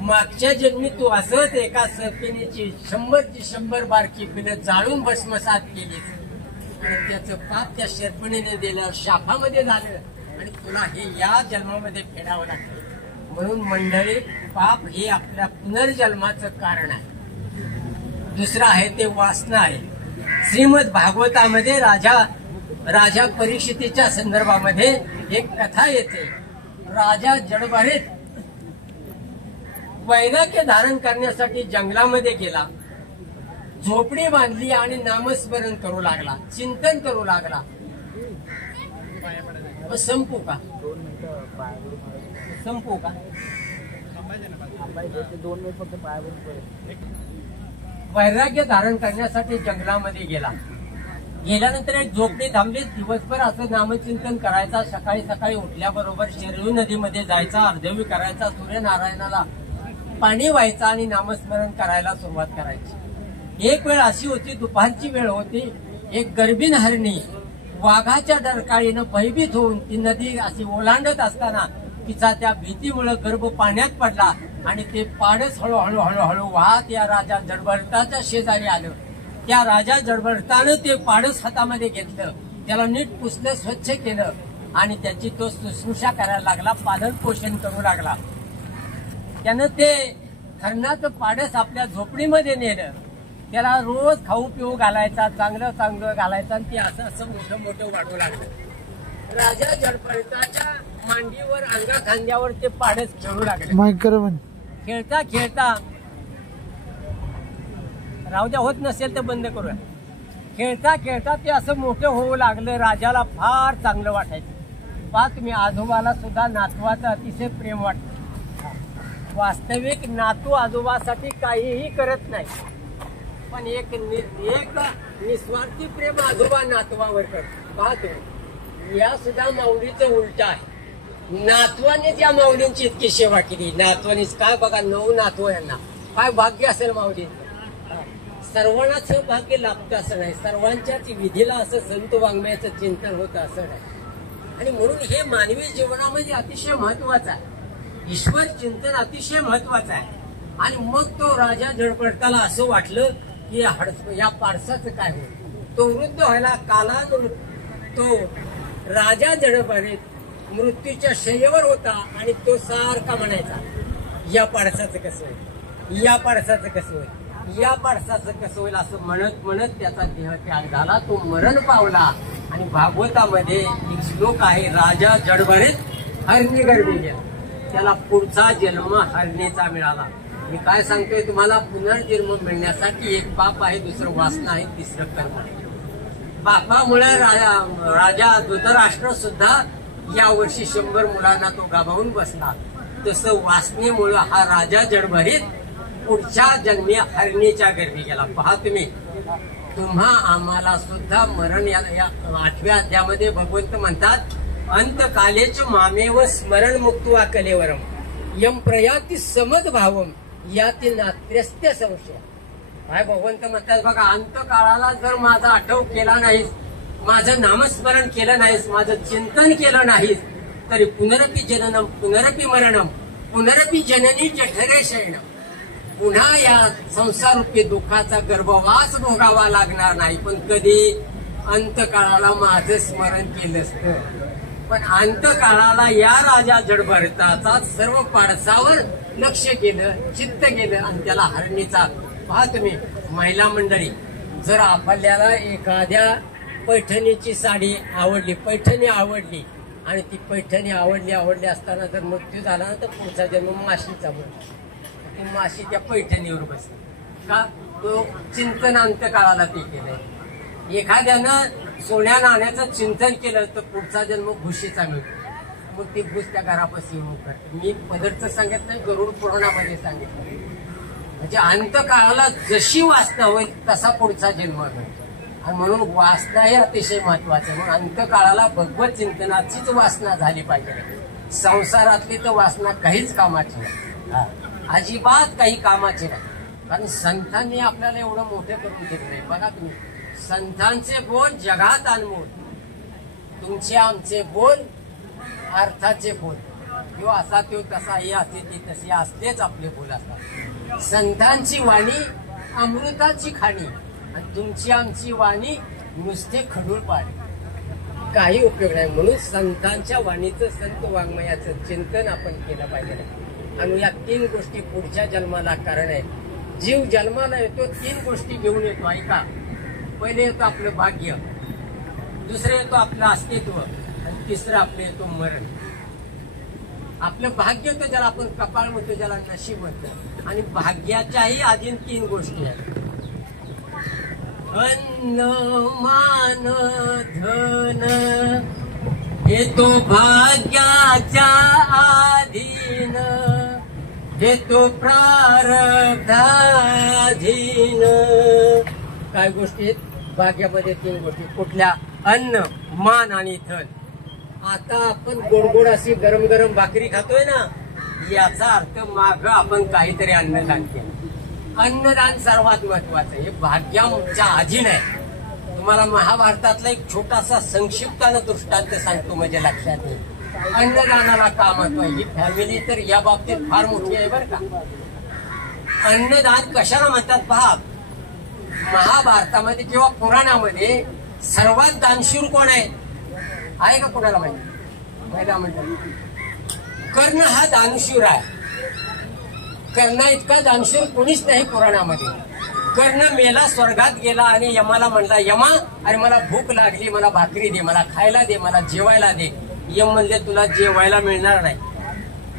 मागच्या जन्मी तू असत एका सर्पिणीची 100 बारकी पिलं जाळून भस्मसात केली आणि त्याचं पाप त्या सर्पिणीने दिलं, शापामध्ये झालं आणि तुला हे या जन्मामध्ये फेडावं लागतं. म्हणून मंडळी, पाप हे आपल्या पुनर्जन्माचं कारण आहे. दुसरं आहे ते वासना आहे. श्रीमद भागवतामध्ये राजा परीक्षितीच्या संदर्भामध्ये एक कथा येते. राजा जडभरीत वैराग्य धारण करण्यासाठी जंगलामध्ये गेला, झोपडी बांधली आणि नामस्मरण करू लागला, चिंतन करू लागला. संपू का? वैराग्य धारण करण्यासाठी जंगलामध्ये गेल्यानंतर एक झोपडी थांबली. दिवसभर असं नामचिंतन करायचा. सकाळी उठल्याबरोबर शरयू नदीमध्ये जायचा, अर्धवी करायचा, सूर्यनारायणाला पाणी व्हायचं आणि नामस्मरण करायला सुरुवात करायची. एक वेळ अशी होती, दुपारची वेळ होती. एक गर्भीण हरणी वाघाच्या डरकाळीनं भयभीत होऊन ती नदी अशी ओलांडत असताना तिचा त्या भीतीमुळे गर्भ पाण्यात पडला आणि ते पाडच हळूहळू वाहत या राजा जडभरताच्या शेजारी आलं. त्या राजा जडभरतानं ते पाडच हातामध्ये घेतलं, त्याला नीट पुसलं, स्वच्छ केलं आणि त्याची तो शुश्रूषा करायला लागला, पालन पोषण करू लागला. त्यानं ते हरणाचं पाडस आपल्या झोपडीमध्ये नेलं. त्याला रोज खाऊ पिऊ घालायचा, चांगलं घालायचं आणि ते असं मोठं वाढू लागलं. राजा जडभरताच्या मांडीवर, अंगा खांद्यावर ते पाडस खेळू लागले. खेळता राहू द्या, होत नसेल तर बंद करूया. खेळता खेळता ते असं मोठं होऊ लागलं. राजाला फार चांगलं वाटायचं. पहा तुम्ही, आजोबाला सुद्धा नातवाचं अतिशय प्रेम वाटतं. वास्तविक नातू आजोबासाठी काहीही करत नाही, पण एक निस्वार्थी प्रेम आजोबा नातवावर करतो. पहा तुम्ही, या सुद्धा माऊलीचं उलट आहे. नातवानेच या माऊलींची इतकी सेवा केली. नातवानीच काय बघा, 9 नातव यांना. काय भाग्य असेल माऊलींचं. सर्वांनाच भाग्य लाभतं असं नाही, सर्वांच्याच विधीला असं संत वाङ्मयाचं चिंतन होतं असं नाही. आणि म्हणून हे मानवी जीवनामध्ये अतिशय महत्वाचं आहे. ईश्वर चिंतन अतिशय महत्वाचं आहे. आणि मग तो राजा धडपडताना असं वाटलं की या पाडसाचं काय होईल. तो वृद्ध व्हायला तो राजा धडपडीत मृत्यूच्या शय्येवर होता. आणि तो सारखा म्हणायचा, या पाडसाचं कसं होईल, या पाडसाचं कसं होईल, या पाडसाचं कसं होईल, असं म्हणत म्हणत त्याचा देह त्याग झाला. तो मरण पावला. आणि भागवतामध्ये एक श्लोक आहे, राजा जडभरीत हरणी गर्भी गेला, त्याला पुढचा जन्म हरणीचा मिळाला. मी काय सांगतोय तुम्हाला, पुनर्जन्म मिळण्यासाठी एक पाप आहे, दुसरं वासना आहे, तिसरं कर्म. पापामुळे राजा धृतराष्ट्र सुद्धा यावर्षी 100 मुलांना तो गमावून बसला. तसं वासनेमुळे हा राजा जडभरीत पुढच्या जन्मी हरणीच्या गर्भी गेला. पहा तुम्ही, तुम्हा आम्हाला सुद्धा मरण. या 8व्या अध्यायामध्ये भगवंत म्हणतात, अंतकालेच मामेव स्मरण मुक्त्वा कलेवरम यम प्रयाती समद भावम याती नात्र्यस्त्य संशय. काय भगवंत म्हणतात बघा, अंतकाळाला जर माझा आठव केला नाहीस, माझं नामस्मरण केलं नाहीस, माझं चिंतन केलं नाहीस, तरी पुनरपी जननम पुनरपी मरणम पुनरपी जननी जठरे शयनम. पुन्हा या संसारूपी दुःखाचा गर्भवास भोगावा लागणार नाही. पण कधी अंतकाळाला माझं स्मरण केलं असतं. पण अंतकाळाला या राजा जडभरताचा सर्व पाडसावर लक्ष केलं, चित्त गेलं आणि त्याला हरणीचा. पहा तुम्ही, महिला मंडळी, जर आपल्याला एखाद्या पैठणीची साडी आवडली, पैठणी आवडली, आणि ती पैठणी आवडली असताना जर मृत्यू झाला ना, तर पुढचा जन्म माशीचा म्हणतो. ती माशी त्या पैठणीवर बसते का, तो चिंतन अंतकाळाला ते केलंय. एखाद्यानं सोन्या नाण्याचं चिंतन केलं तर पुढचा जन्म घुशीचा मिळतो. मग ती घुस त्या घरापाशी येऊन करते. मी पदरचं सांगत नाही, गरुड पुराणामध्ये सांगितलं. म्हणजे अंतकाळाला जशी वासना होईल तसा पुढचा जन्म मिळतो. आणि म्हणून वासना हे अतिशय महत्वाचं. म्हणून अंतकाळाला भगवत चिंतनाचीच वासना झाली पाहिजे. संसारातली तर वासना काहीच कामाची नाही, अजिबात काही कामाची नाही. कारण संतांनी आपल्याला एवढं मोठं करून घेतलंय. बघा तुम्ही, संतांचे बोल जगात अनमोल, तुमचे आमचे बोल अर्थाचे बोल. किंवा असा तो तसा, हे असे ते तसे असलेच आपले बोल असतात. संतांची वाणी अमृताची खाणी, आणि तुमची आमची वाणी नुसते खडूळ पाणी, काही उपयोग नाही. म्हणून संतांच्या वाणीचं, संत वाङ्मयाचं चिंतन आपण केलं पाहिजे. आणि या 3 गोष्टी पुढच्या जन्माला कारण आहे. जीव जन्माला येतो 3 गोष्टी घेऊन येतो. ऐका, पहिले येतो आपलं भाग्य, दुसरं येतो आपलं अस्तित्व, आणि तिसरं आपलं येतो मरण. आपलं भाग्य तर ज्याला आपण कपाळ म्हणतो, ज्याला नशीब म्हणतो. आणि भाग्याच्याही अजून 3 गोष्टी आहेत, अन्न मान धन, हे तो भाग्याच्या अधीन, हे तो प्रारब्धाधीन. काय गोष्टी आहेत भाग्यामध्ये? 3 गोष्टी. कुठल्या? अन्न, मान आणि धन. आता आपण गोडगोड अशी गरम गरम भाकरी खातोय ना, याचा अर्थ माग आपण काहीतरी अन्नदान केलं. अन्नदान सर्वात महत्वाचं. हे भाग्याच्या अधीन आहे. तुम्हाला महाभारतातला एक छोटासा संक्षिप्तानं दृष्टांत सांगतो म्हणजे लक्षात येईल. अन्नदानाला का महत्व आहे? ही फॅमिली तर या बाबतीत फार मोठी आहे बरं का. अन्नदान कशाला म्हणतात पहा. महाभारतामध्ये किंवा पुराणामध्ये सर्वात दानशूर कोण आहे का कोणाला माहिती? महिला म्हणतात कर्ण हा दानशूर आहे. कर्णा इतका दानशूर कोणीच नाही पुराणामध्ये. कर्ण मेला, स्वर्गात गेला आणि यमाला म्हणला, यमा अरे मला भूक लागली, मला भाकरी दे, मला खायला दे, मला जेवायला दे. यम म्हणले तुला जेवायला मिळणार नाही.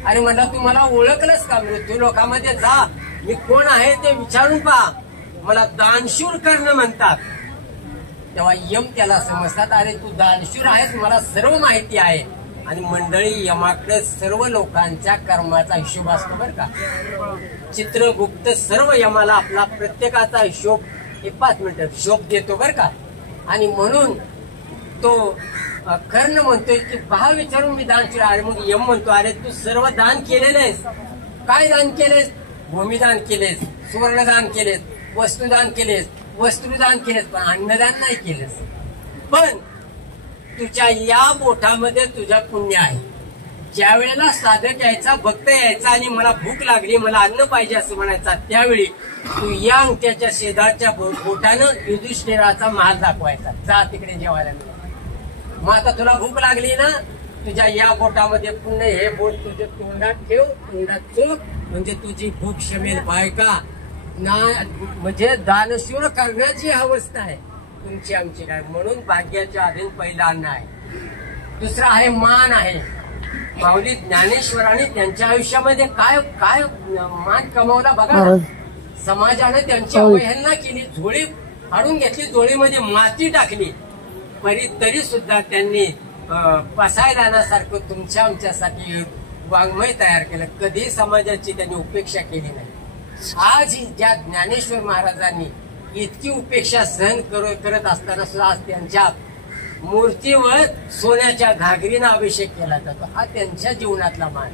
अरे म्हणला तू मला ओळखलंस का? मृत्यू लोकांमध्ये जा, मी कोण आहे ते विचारून पहा. मला दानशूर कर्ण म्हणतात. तेव्हा यम त्याला समजतात, अरे तू दानशूर आहेस, मला सर्व माहिती आहे. आणि मंडळी, यमाकडे सर्व लोकांच्या कर्माचा हिशोब असतो बरं का. चित्रगुप्त सर्व यमाला आपला प्रत्येकाचा हिशोब 5 मिनिटं हिशोब देतो बरं का. आणि म्हणून तो कर्ण म्हणतोय की भाव विचारून मी दान केलं. अरे मग यम म्हणतो, अरे तू सर्व दान केलेलं आहेस. काय दान केलेस? भूमिदान केलेस, सुवर्णदान केलेस, वस्तुदान केलेस, वस्त्रुदान केलेस, पण अन्नदान नाही केलेस. पण तुझ्या या बोटामध्ये तुझं पुण्य आहे. ज्या वेळेला साधक यायचा, भक्त यायचा आणि मला भूक लागली, मला अन्न पाहिजे असं म्हणायचा, त्यावेळी तू या अंगठ्याच्या शेजारच्या बोटानं युधिष्ठिराचा महाल दाखवायचा, जा तिकडे जेवायला मिळेल. मग आता तुला भूक लागली ना, तुझ्या या बोटामध्ये पुन्हा हे बोट तुझ्या तोंडात ठेव, तोंडात चोख, म्हणजे तुझी भूक शमेल. बायका ना, म्हणजे दानशूर करण्याची अवस्था आहे तुमची आमची काय. म्हणून भाग्याच्या अधीन पहिला अन्न आहे. दुसरा आहे मान आहे. माऊली ज्ञानेश्वरांनी त्यांच्या आयुष्यामध्ये काय काय मान कमावला बघा. समाजाने त्यांची अवहेलना केली, झोळी फाडून घेतली, झोळीमध्ये माती टाकली, तरी सुद्धा त्यांनी पसायदानासारखं तुमच्या आमच्यासाठी वाङ्मय तयार केलं. कधी समाजाची त्यांनी उपेक्षा केली नाही. आज ज्या ज्ञानेश्वर महाराजांनी इतकी उपेक्षा सहन करत असताना सुद्धा आज त्यांच्या मूर्तीवर सोन्याच्या घागरीनं अभिषेक केला जातो. हा त्यांच्या जीवनातला मान.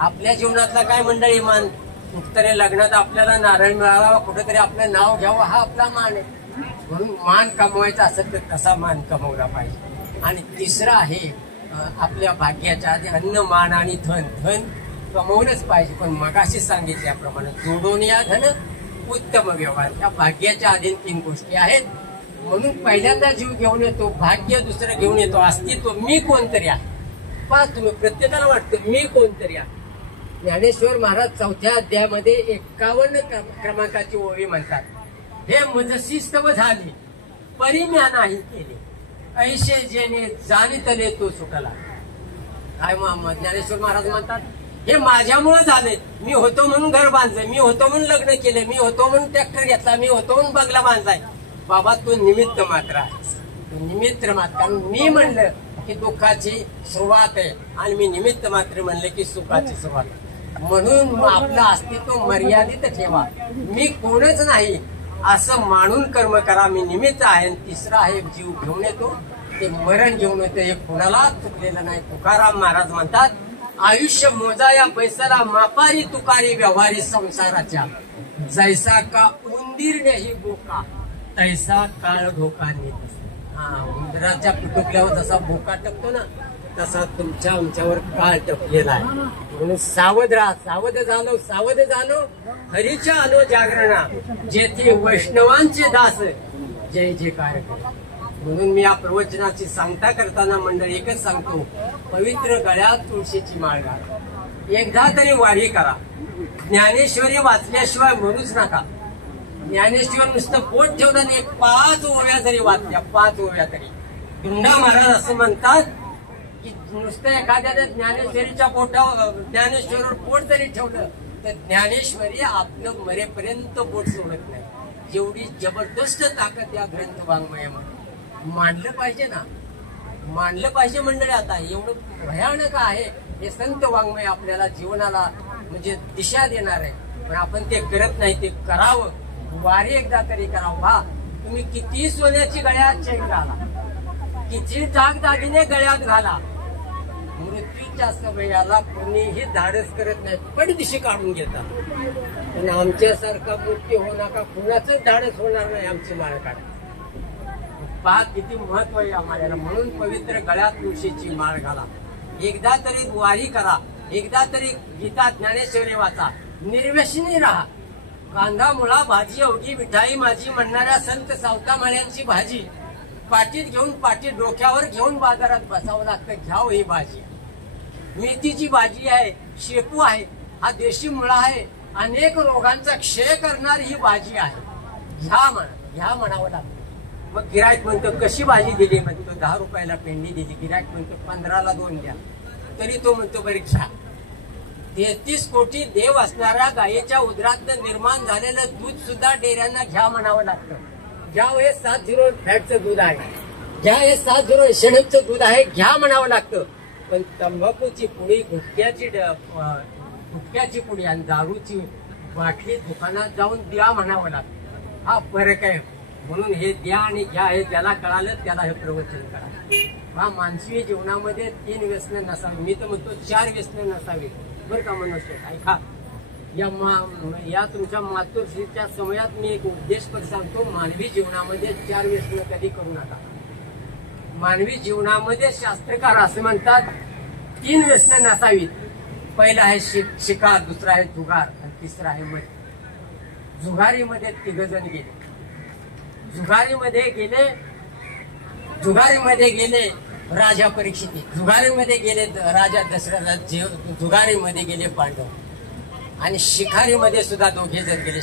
आपल्या जीवनातला काय मंडळी मान? कुठतरी लग्नात आपल्याला नारळ मिळावा, कुठेतरी आपलं नाव घ्यावं, हा आपला मान आहे. म्हणून मान कमवायचा असेल तर तसा मान कमवला पाहिजे. आणि तिसरा आहे आपल्या भाग्याच्या आधी अन्न, मान आणि धन. धन कमवलंच पाहिजे, पण मगाशी सांगितल्याप्रमाणे जोडून या धन उत्तम व्यवहार. या भाग्याच्या अधीन 3 गोष्टी आहेत. म्हणून पहिल्यांदा जीव घेऊन येतो, भाग्य दुसरं घेऊन येतो, अस्तित्व. मी कोणतरी आहे. पहा तुम्ही, प्रत्येकाला वाटतं मी कोणतरी आहे. ज्ञानेश्वर महाराज 4थ्या अध्यायामध्ये 51 क्रमांकाची ओळी म्हणतात, हे मजसी स्तव झाले परी म्या नाही केले, ऐशे जेणे जाणितले तो सुटला. काय ज्ञानेश्वर महाराज म्हणतात, हे माझ्यामुळे झाले. मी होतो म्हणून घर बांधलंय, मी होतो म्हणून लग्न केले, मी होतो म्हणून ट्रॅक्टर घेतला, मी होतो म्हणून बंगला बांधलाय. बाबा तू निमित्त मात्र आहेस, तू निमित्त मात्र. कारण मी म्हणलं की दुःखाची सुरुवात आहे आणि मी निमित्त मात्र म्हणलं की सुखाची सुरुवात आहे. म्हणून आपलं अस्तित्व मर्यादित ठेवा. मी कोणच नाही असं मानून कर्म करा. मी निमित्त आहे. तिसरा आहे जीव घेऊन येतो, ते मरण घेऊन येतो. हे कोणाला चुकलेलं नाही. तुकाराम महाराज म्हणतात, आयुष्य मोजा या पैसाला मापारी तुकारी व्यवहारी संसाराच्या, जैसा का उंदीर ही बोका तैसा काळ धोका नेत. उंदराच्या पिटुकल्यावर जसा बोका टपतो ना, तसा तुमच्या आमच्यावर काळ टपलेला आहे. म्हणून सावध राहा. सावध झालो हरीच्या आलो जागरणा, जेथे वैष्णवांचे दास जय जयकार. म्हणून मी या प्रवचनाची सांगता करताना मंडळी एकच सांगतो, पवित्र गळ्यात तुळशीची माळ घाला. एकदा तरी वारी करा. ज्ञानेश्वरी वाचल्याशिवाय मरूच नका. ज्ञानेश्वर नुसतं पोट ठेवलं नाही, 5 ओव्या जरी वाचल्या, 5 ओव्या तरी. धुंडा महाराज असं म्हणतात की नुसतं एखाद्याने ज्ञानेश्वरीच्या पोटावर, ज्ञानेश्वरीवर पोट जरी ठेवलं तर ज्ञानेश्वरी आपलं मरेपर्यंत पोट सोडत नाही. जेवढी जबरदस्त ताकद या ग्रंथ वाङ्मयामध्ये. मानलं पाहिजे ना, मानलं पाहिजे मंडळी. आता एवढं भयानक आहे हे संत वाङ्मय, आपल्याला जीवनाला म्हणजे दिशा देणार आहे. पण आपण ते करत नाही. ते करावं. वारी एकदा तरी करावं. पहा तुम्ही किती सोन्याची गळ्यात चैन घाला, किती दागदागिने गळ्यात घाला, मृत्यूच्या समयाला कोणीही धाडस करत नाही, पडदिशी काढून घेतात. पण आमच्यासारखा मृत्यू हो नका, कुणाच धाडस होणार नाही आमची माळ काढ. पहा किती महत्व आहे आम्हाला. म्हणून पवित्र गळ्यात तुळशीची माळ घाला. एकदा तरी वारी करा. एकदा तरी गीता ज्ञानेश्वरी वाचा. निर्व्यसनी राहा. कांदा मुळा भाजी अवघी मिठाई माझी म्हणणाऱ्या संत सावतामाळ्यांची भाजी पाटीत घेऊन, पाटीत डोक्यावर घेऊन बाजारात बसावं लागतं. घ्यावं ही भाजी. मेथीची भाजी आहे, शेपू आहे, हा देशी मुळा आहे, अनेक रोगांचा क्षय करणारी ही भाजी आहे. घ्या म्हणावं लागतं. मग गिरायक म्हणतो कशी भाजी दिली? म्हणतो 10 रुपयाला पेंडी दिली. गिरायक म्हणतो 15ला 2 द्या. तरी तो म्हणतो बरी घ्या. 33 कोटी देव असणाऱ्या गायीच्या उदरातनं निर्माण झालेलं दूध सुद्धा डेऱ्यांना घ्या म्हणावं लागतं. ज्यावेळेस 7-0 फॅटचं दूध आहे, ज्यावेळेस 7-0 एसएनएफचं दूध आहे, घ्या म्हणावं लागतं. पण तंबाखूची पुडी, गुटख्याची पुडी आणि दारूची बाटली दुकानात जाऊन द्या म्हणावं लागतं. हा फरक आहे. म्हणून हे द्या आणि घ्या हे ज्याला कळालं त्याला हे प्रवचन करा. हा मानवी जीवनामध्ये 3 व्यसनं नसावी, मी तर म्हणतो 4 व्यसनं नसावी बरं का मनुष्य. ऐका, या तुमच्या मातोश्रीच्या समयात मी एक उद्देश सांगतो. मानवी जीवनामध्ये 4 व्यसनं कधी करू नका. मानवी जीवनामध्ये शास्त्रकार असं म्हणतात 3 व्यसनं नसावीत. पहिला आहे शिकार, दुसरा आहे जुगार आणि तिसरा आहे मद. जुगारीमध्ये 3 जण गेले. जुगारीमध्ये गेले राजा परीक्षित, जुगारीमध्ये गेले राजा दशरथ, जुगारीमध्ये गेले पांडव आणि शिकारीमध्ये सुद्धा 2 जण गेले.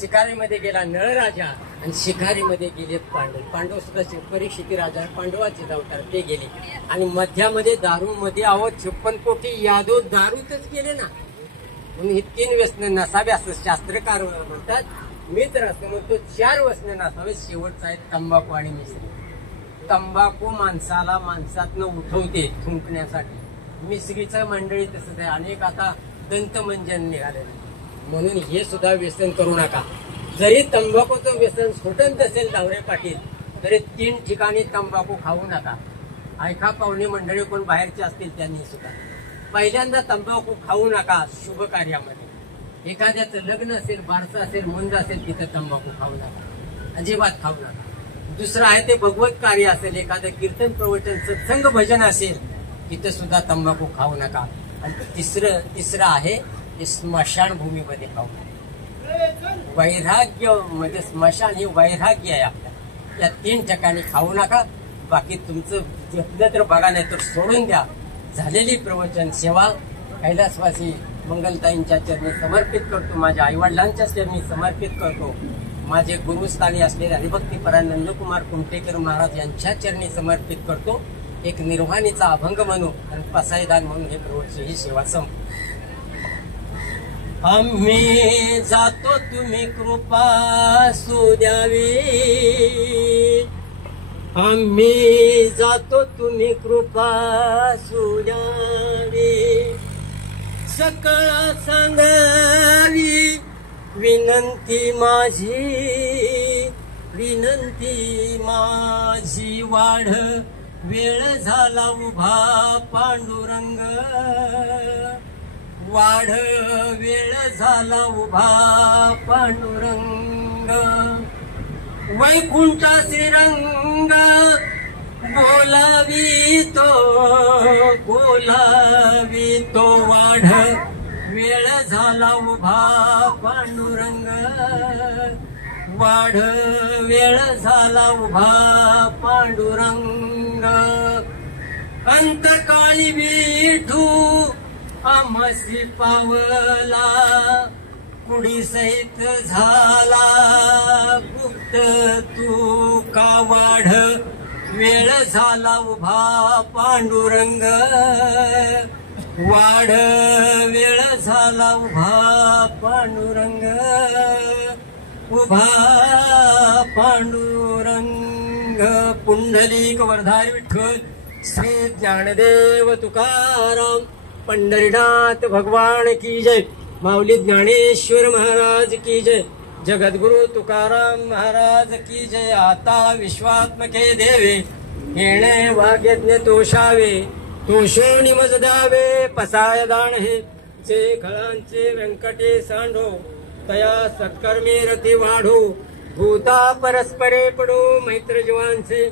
शिकारीमध्ये गेला नळ राजा आणि शिकारीमध्ये गेले पांडव. पांडव सुद्धा परीक्षिती राजा पांडवाचे अवतार, ते गेले. आणि मध्यामध्ये दारूमध्ये 56 कोटी यादव दारूतच गेले ना. म्हणून ही 3 व्यसनं नसावे असं शास्त्रकार म्हणतात. मी तर असं म्हणतो 4 व्यसनं नसावे. शेवटचं आहे तंबाखू आणि मिसरी. तंबाखू माणसातनं उठवते थुंकण्यासाठी. मिसरीचं मंडळी तसंच आहे. अनेक आता दंतमंजन निघाले, म्हणून हे सुद्धा व्यसन करू नका. जरी तंबाखूचं व्यसन स्वतंत्र असेल दावरे पाटील, तरी 3 ठिकाणी तंबाखू खाऊ नका. ऐका, पाहुणे मंडळी कोण बाहेरचे असतील त्यांनी सुद्धा पहिल्यांदा तंबाखू खाऊ नका. शुभ कार्यामध्ये एखाद्याचं लग्न असेल, बारसं असेल, मुंज असेल, तिथं तंबाखू खाऊ नका, अजिबात खाऊ नका. दुसरं आहे ते भगवत कार्य असेल, एखादं कीर्तन प्रवचन सत्संग भजन असेल, तिथं सुद्धा तंबाखू खाऊ नका. आणि तिसरं आहे ते स्मशानभूमीमध्ये खाऊ नका. वैराग्य म्हणजे स्मशान हे वैराग्य आहे आपल्या. या 3 ठिकाणी खाऊ नका. बाकी तुमचं घेतलं तर बघा, नाही तर सोडून द्या. झालेली प्रवचन सेवा कैलासवासी मंगलताईंच्या चरणी समर्पित करतो. माझ्या आईवडिलांच्या चरणी समर्पित करतो. माझे गुरुस्थानी असलेले हरिभक्तीपरायण नंदकुमार कुमटेकर महाराज यांच्या चरणी समर्पित करतो. एक निर्वाणीचा अभंग म्हणून आणि पसायदान म्हणून हे प्रवचन ही सेवा संपतो. आम्ही जातो तुम्ही कृपा सुद्यावी, आम्ही जातो तुम्ही कृपा सुद्यावी, सकळ सांगावी विनंती माझी वाढ वेळ झाला उभा पांडुरंग, वाढ वेळ झाला उभा पांडुरंग, वैकुंठ श्रीरंग बोलावी तो वाढ वेळ झाला उभा पांडुरंग, वाढ वेळ झाला उभा पांडुरंग, अंतकाळी विठू आमसी पावला, कुडी सहित झाला गुप्त तू का वाढ वेळ झाला उभा पांडुरंग, वाढ वेळ झाला उभा पांडुरंग, उभा पांडुरंग. पुंडलिक वरधारी विठ्ठल श्री ज्ञानदेव तुकाराम पंढरीनाथ भगवान की जय. माऊली ज्ञानेश्वर महाराज की जय. जगद्गुरु तुकाराम महाराज की जय. आता विश्वात्मके देवे येणे वाग्यज्ञ तोषावे, तोषो निमज द्यावे पसाय दान हे, जे खळांचे व्यंकटे सांडो तया सत्कर्मी रती वाढो, भूता परस्परे पडो मैत्र जीवांचे,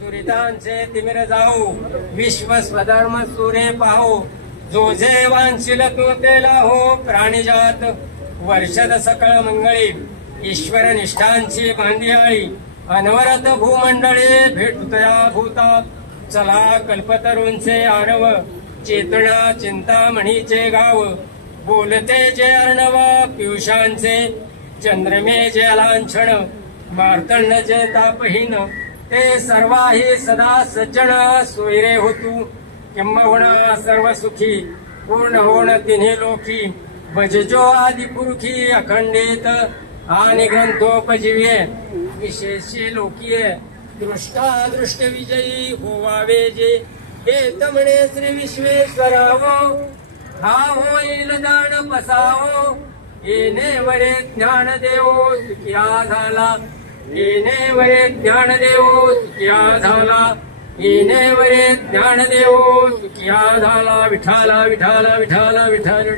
दुरितांचे तिमिर जाऊ, विश्व स्वधर्म सूर्य पाहो, जो जे वांछिल तो तेला हो, प्राणीजात वर्षद सकळ मंगळी, ईश्वर निष्ठांची बांधियाळी, अनवरत भूमंडळे भेटुतया भूता, चला कल्पतरूंचे आरव, चेतना चिंतामणीचे गाव, बोलते जे अर्णव पियुषांचे, चंद्रमे जे लांछण, मार्तंड जे तापहीन, ते सर्वाही सदा सज्जन सोयरे होतू, किंबहुना सर्व सुखी पूर्ण होण तिन्ही लोकी, भजजो आदिपुरुखी अखंडित आणि ग्रंथोपजीवे विशेषे लोकीय दृष्टादृष्ट विजयी होवावे जे हेत म्हणे श्री विश्वेश्वरावो हा होईल दान बसावो येणे वरे ज्ञान देवो सुखिया झाला येणे वरे ज्ञान देवो सुखिया झाला येणे वरे ज्ञान देवो सुखिया झाला विठाला विठाला विठाला विठाल